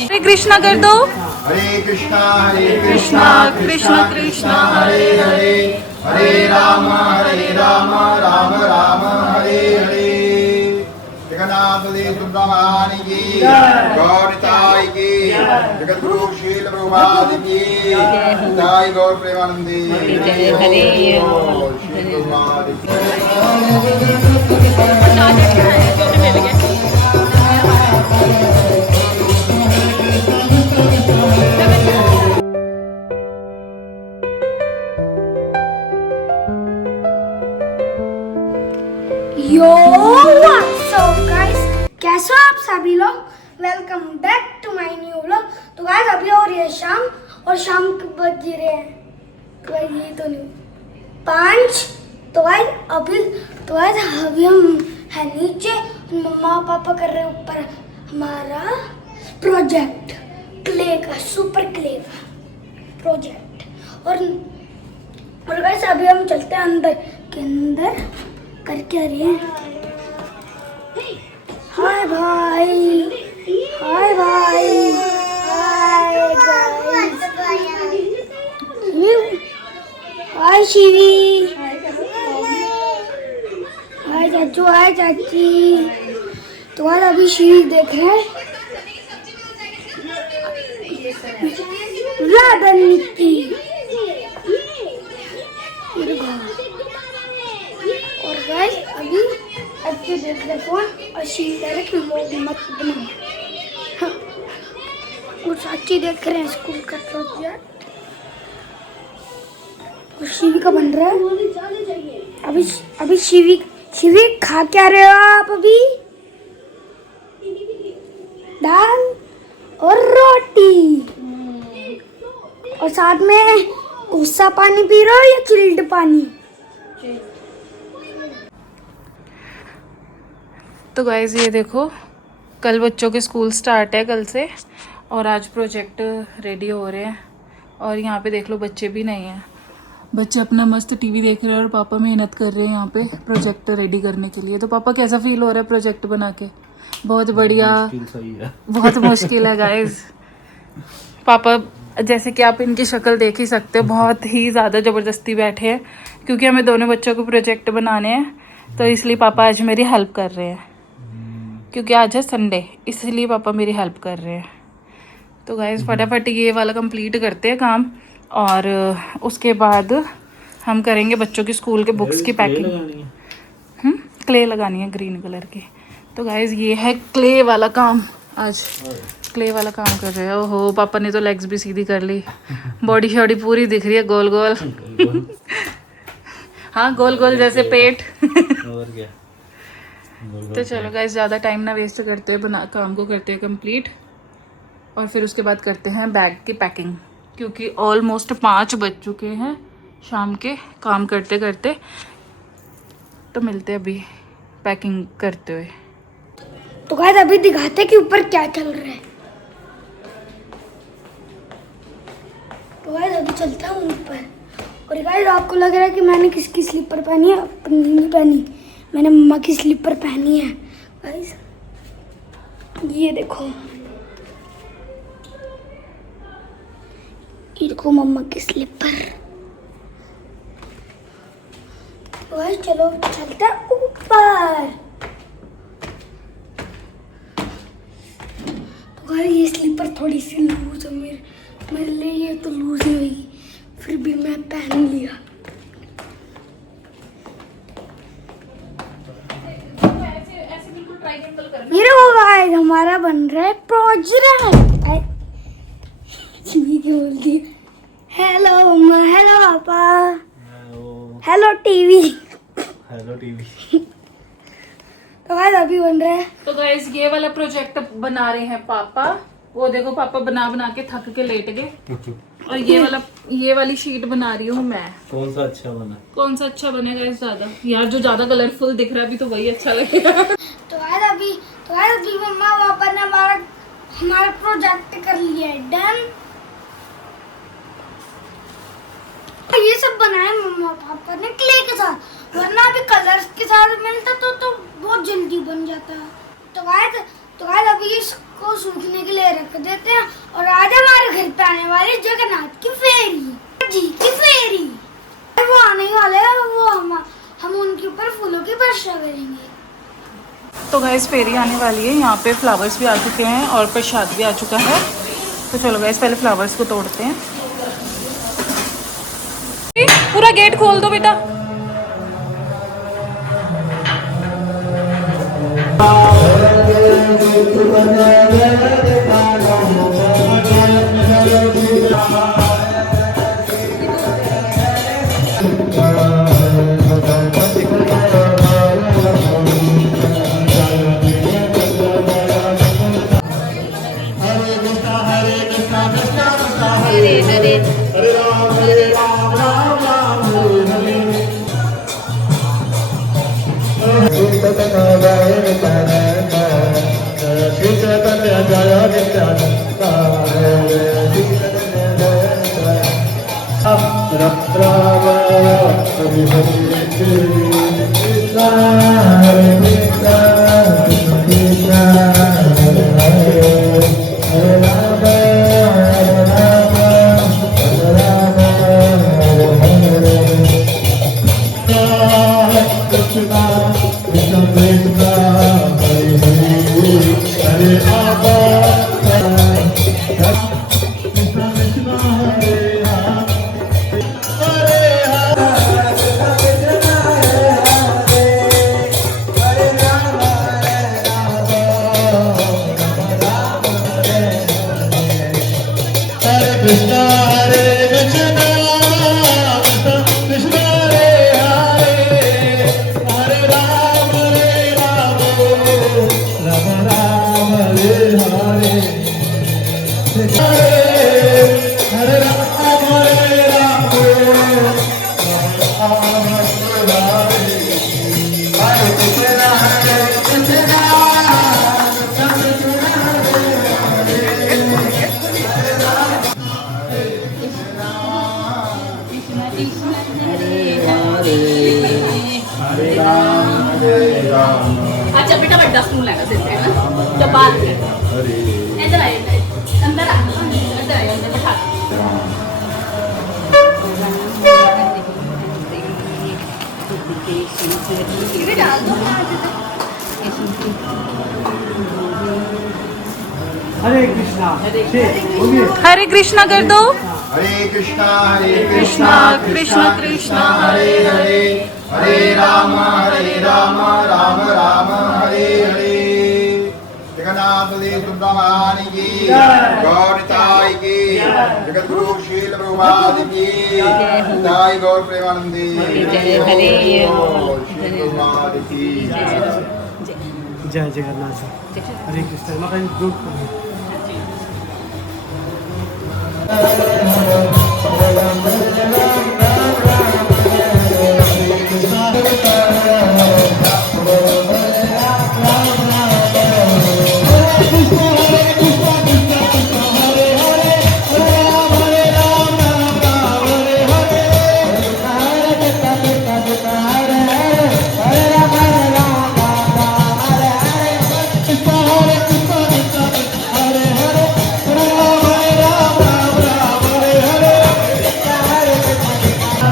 हरे कृष्णा कर दो। हरे कृष्णा कृष्णा कृष्णा हरे हरे, हरे राम राम राम हरे हरे। जगन्नाथ देव सुब्रह्मण्य की, गौरताई की, जगत गुरु शील प्रभुपाद की, जय गौर प्रेमानंदी जय हरे शील प्रभुपाद की। यो व्हाट्स अप गाइस, कैसे हो आप सभी लोग। Welcome back to my new vlog. तो गाइस अभी हो रही है शाम, और शाम के बज रहे हैं ये तो नहीं 5। तो गाइस अभी हम है नीचे, मम्मा पापा कर रहे हैं ऊपर हमारा प्रोजेक्ट, क्ले का, सुपर क्ले का प्रोजेक्ट। और गाइस अभी हम चलते हैं अंदर के अंदर। करके आ रही है। हाय भाई, हाय भाई, हाय गाइस, हाय शिवी, हाय चाचू, हाय चाची। तो आज अभी शिवी देख रहे हैं राधा निक्की। और गाइस अभी अच्छे देख रहे फोन, और शीशे के लोग मत बनाओ। हाँ। और चाची देख रहे हैं स्कूल का प्रोजेक्ट, और शिवी का बन रहा है। अभी शिवी खा क्या रहे हो आप अभी? दाल और रोटी, और साथ में कोसा पानी पी रहे हो या चिल्ड पानी? तो गाइज ये देखो, कल बच्चों के स्कूल स्टार्ट है कल से, और आज प्रोजेक्ट रेडी हो रहे हैं। और यहाँ पे देख लो बच्चे भी नहीं हैं, बच्चे अपना मस्त टीवी देख रहे हैं और पापा मेहनत कर रहे हैं यहाँ पे प्रोजेक्ट रेडी करने के लिए। तो पापा कैसा फील हो रहा है प्रोजेक्ट बना के? बहुत बढ़िया, सही है। बहुत मुश्किल है गाइज। पापा जैसे कि आप इनकी शक्ल देख ही सकते हो, बहुत ही ज़्यादा ज़बरदस्ती बैठे हैं, क्योंकि हमें दोनों बच्चों को प्रोजेक्ट बनाने हैं। तो इसलिए पापा आज मेरी हेल्प कर रहे हैं, क्योंकि आज है संडे, इसलिए पापा मेरी हेल्प कर रहे हैं। तो गाइस फटाफट ये वाला कंप्लीट करते हैं काम, और उसके बाद हम करेंगे बच्चों की स्कूल के बुक्स की पैकिंग। क्ले लगानी है ग्रीन कलर की। तो गाइस ये है क्ले वाला काम, आज क्ले वाला काम कर रहे हैं। ओहो, पापा ने तो लेग्स भी सीधी कर ली, बॉडी शॉडी पूरी दिख रही है गोल गोल। हाँ, गोल गोल जैसे पेट। और क्या। तो चलो गाइस, ज़्यादा टाइम ना वेस्ट करते हैं, बना काम को करते हैं कंप्लीट, और फिर उसके बाद करते हैं बैग की पैकिंग, क्योंकि ऑलमोस्ट 5 बज चुके हैं शाम के काम करते करते। तो मिलते हैं अभी पैकिंग करते हुए। तो गाइस अभी दिखाते कि ऊपर क्या चल रहा है। तो गाइस अभी चलता हूँ ऊपर, और गाइस आपको लग रहा है कि मैंने किसकी स्लीपर पहनी है? अपनी नहीं पहनी, मैंने मम्मा की स्लीपर पहनी है। गाइस ये देखो, ये देखो मम्मा की स्लीपर। तो गाइस चलो चलते हैं ऊपर। तो गाइस ये स्लीपर थोड़ी सी लूज है, मेरे लिए ये तो लूज ही हुई, फिर भी मैं पहन लिया। ये देखो गाइस, हमारा बन रहा है प्रोजेक्ट। क्या बोल दी? हेलो मम्मा, हेलो पापा, हेलो टीवी, हेलो टीवी। तो गाइस अभी बन रहा है। तो गाइस ये वाला प्रोजेक्ट बना रहे हैं पापा। वो देखो पापा बना बना के थक के लेट गए, और ये वाली शीट बना रही हूँ मैं। कौन सा अच्छा बना? कौन सा अच्छा बनेगा? इस ज्यादा यार, जो ज्यादा कलरफुल दिख रहा है अभी तो वही अच्छा लगेगा। तो गाइस अभी मम्मा पापा ने हमारा प्रोजेक्ट कर लिया है डन। आप करने क्ले के साथ, वरना अभी कलर्स के साथ मिलता तो बहुत जल्दी बन जाता है। तो गाइस अभी इसको सूखने के लिए रख देते हैं और आज हमारे घर पे आने वाली जगन्नाथ की फेरी जी की फेरी, वो आने वाले हैं, वो हम उनके ऊपर फूलों की वर्षा करेंगे। तो गाइस फेरी आने वाली है, यहाँ पे फ्लावर्स भी आ चुके हैं और प्रसाद भी आ चुका है। तो चलो गाइस पहले फ्लावर्स को तोड़ते हैं। पूरा गेट खोल दो बेटा। अच्छा बेटा बड़ा स्पून लगा देते हैं ना जब बात इधर आइए अंदर आइए अंदर बैठा ये डाल दो हरे कृष्णा हरे कृष्णा कर दो। हरे कृष्णा कृष्णा कृष्णा कृष्णा हरे हरे हरे राम राम राम हरे हरे। जगन्नाथ देव सुब्रह्मण्य की गौरताई की जगत गुरु शील प्रभुपाद की जय गौर प्रेमानंदी जय हरे शील प्रभुपाद की जय जगन्नाथ हरे कृष्ण मकान ग्रुप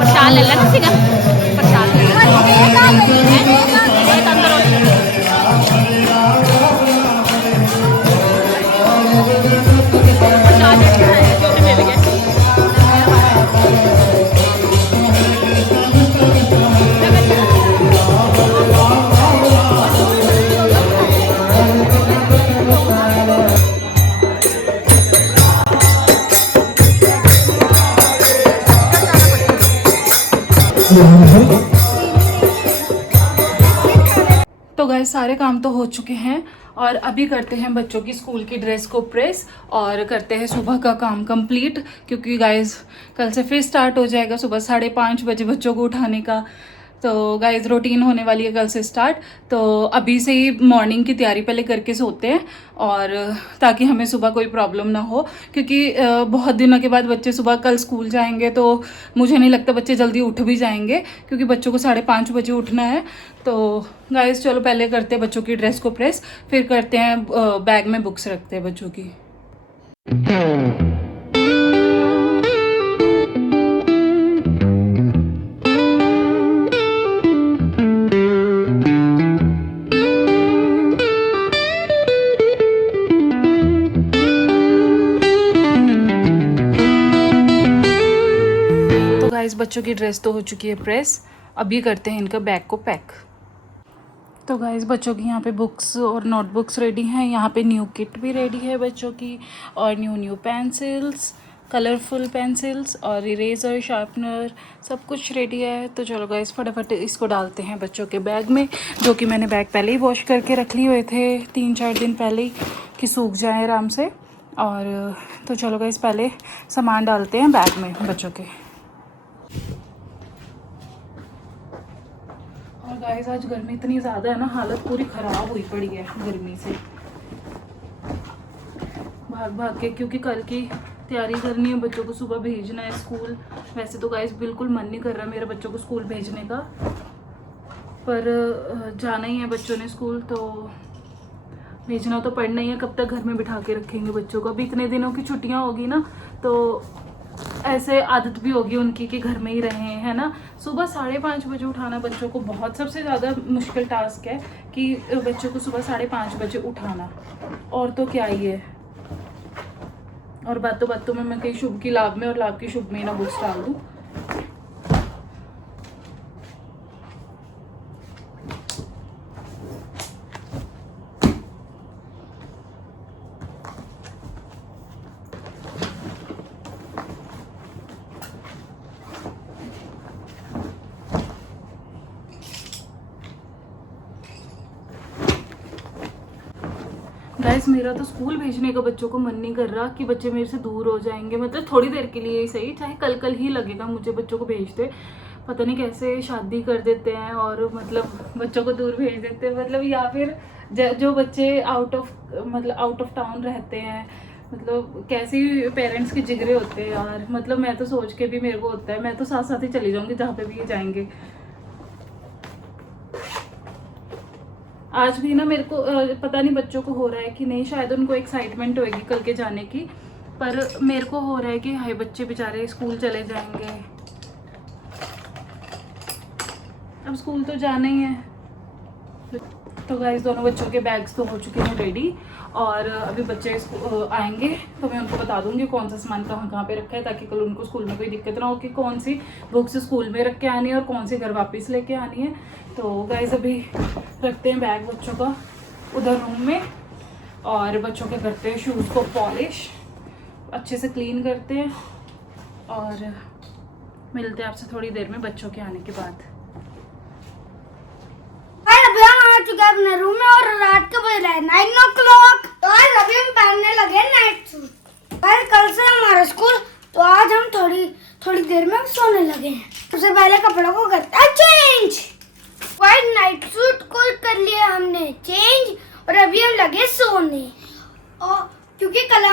प्रसाद ले लेना सीगा प्रसाद ले तो गाइस सारे काम तो हो चुके हैं और अभी करते हैं बच्चों की स्कूल की ड्रेस को प्रेस और करते हैं सुबह का काम कंप्लीट, क्योंकि गाइस कल से फिर स्टार्ट हो जाएगा सुबह 5:30 बजे बच्चों को उठाने का। तो गाइस रूटीन होने वाली है कल से स्टार्ट। तो अभी से ही मॉर्निंग की तैयारी पहले करके सोते हैं, और ताकि हमें सुबह कोई प्रॉब्लम ना हो, क्योंकि बहुत दिनों के बाद बच्चे सुबह कल स्कूल जाएंगे, तो मुझे नहीं लगता बच्चे जल्दी उठ भी जाएंगे, क्योंकि बच्चों को 5:30 बजे उठना है। तो गाइस चलो पहले करते हैं बच्चों की ड्रेस को प्रेस, फिर करते हैं बैग में बुक्स रखते हैं बच्चों की। बच्चों की ड्रेस तो हो चुकी है प्रेस, अभी करते हैं इनका बैग को पैक। तो गाइस बच्चों की यहाँ पे बुक्स और नोटबुक्स रेडी हैं, यहाँ पे न्यू किट भी रेडी है बच्चों की, और न्यू पेंसिल्स, कलरफुल पेंसिल्स और इरेज़र, शार्पनर, सब कुछ रेडी है। तो चलो गाइस फटाफट इसको डालते हैं बच्चों के बैग में, जो कि मैंने बैग पहले ही वॉश करके रख लिए हुए थे 3-4 दिन पहले ही, कि सूख जाए आराम से। और तो चलो गाइस पहले सामान डालते हैं बैग में बच्चों के। और गाइस आज गर्मी इतनी ज़्यादा है ना, हालत पूरी ख़राब हुई पड़ी है गर्मी से, भाग भाग के, क्योंकि कल की तैयारी करनी है, बच्चों को सुबह भेजना है स्कूल। वैसे तो गाइस बिल्कुल मन नहीं कर रहा मेरे बच्चों को स्कूल भेजने का, पर जाना ही है बच्चों ने स्कूल, तो भेजना तो पड़ना ही है। कब तक घर में बिठा के रखेंगे बच्चों को, अभी इतने दिनों की छुट्टियां होगी ना, तो ऐसे आदत भी होगी उनकी कि घर में ही रहे, है ना। सुबह 5:30 बजे उठाना बच्चों को बहुत सबसे ज़्यादा मुश्किल टास्क है, कि बच्चों को सुबह 5:30 बजे उठाना, और तो क्या ही है। और बातों में मैं कहीं शुभ की लाभ में और लाभ की शुभ में ना बुक्स डाल दूँ। गाइस मेरा तो स्कूल भेजने का बच्चों को मन नहीं कर रहा, कि बच्चे मेरे से दूर हो जाएंगे, मतलब थोड़ी देर के लिए ही सही, चाहे कल ही लगेगा मुझे बच्चों को भेजते। पता नहीं कैसे शादी कर देते हैं और मतलब बच्चों को दूर भेज देते हैं, मतलब या फिर जो बच्चे आउट ऑफ टाउन रहते हैं, मतलब कैसे पेरेंट्स के जिगरे होते हैं यार। मतलब मैं तो सोच के भी मेरे को होता है, मैं तो साथ साथ ही चली जाऊँगी जहाँ पे भी ये जाएंगे। आज भी ना मेरे को पता नहीं बच्चों को हो रहा है कि नहीं, शायद उनको एक्साइटमेंट होएगी कल के जाने की, पर मेरे को हो रहा है कि हाय बच्चे बेचारे स्कूल चले जाएंगे, अब स्कूल तो जाना ही है। तो गाइस दोनों बच्चों के बैग्स तो हो चुके हैं रेडी, और अभी बच्चे आएंगे तो मैं उनको बता दूंगी कौन सा सामान कहाँ पे रखा है, ताकि कल उनको स्कूल में कोई दिक्कत ना हो कि कौन सी बुक्स स्कूल में रख के आनी है और कौन सी घर वापस लेके आनी है। तो गाइस अभी रखते हैं बैग बच्चों का उधर रूम में, और बच्चों के करते हैं शूज़ को पॉलिश, अच्छे से क्लीन करते हैं, और मिलते हैं आपसे थोड़ी देर में बच्चों के आने के बाद। अभी हम आ चुके हैं अपने रूम में, और रात के बज रहे हैं 9 o'clock। तो आज अभी हम पहनने लगे नाइट सूट। कल से हमारा स्कूल, तो आज हम थोड़ी देर में सोने लगे हैं। सबसे पहले कपड़ों को करते हैं चेंज। व्हाइट नाइट सूट को कर लिया हमने चेंज, और अभी हम लगे सोने। और क्योंकि कल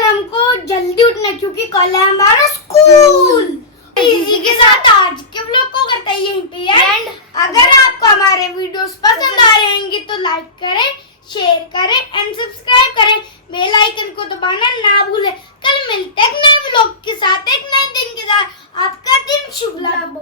हमको जल्दी उठना है, क्योंकि कल है हमारा स्कूल। इसी के साथ आज के व्लॉग को करते हैं यहीं पे एंड। अगर आपको हमारे वीडियोस पसंद आ रहे होंगे तो लाइक करें, शेयर करें एंड सब्सक्राइब करें, बेल आइकन को दबाना ना भूलें। कल मिलते हैं एक नए व्लॉग के साथ, एक नए दिन के साथ। आपका दिन शुभ लाभ।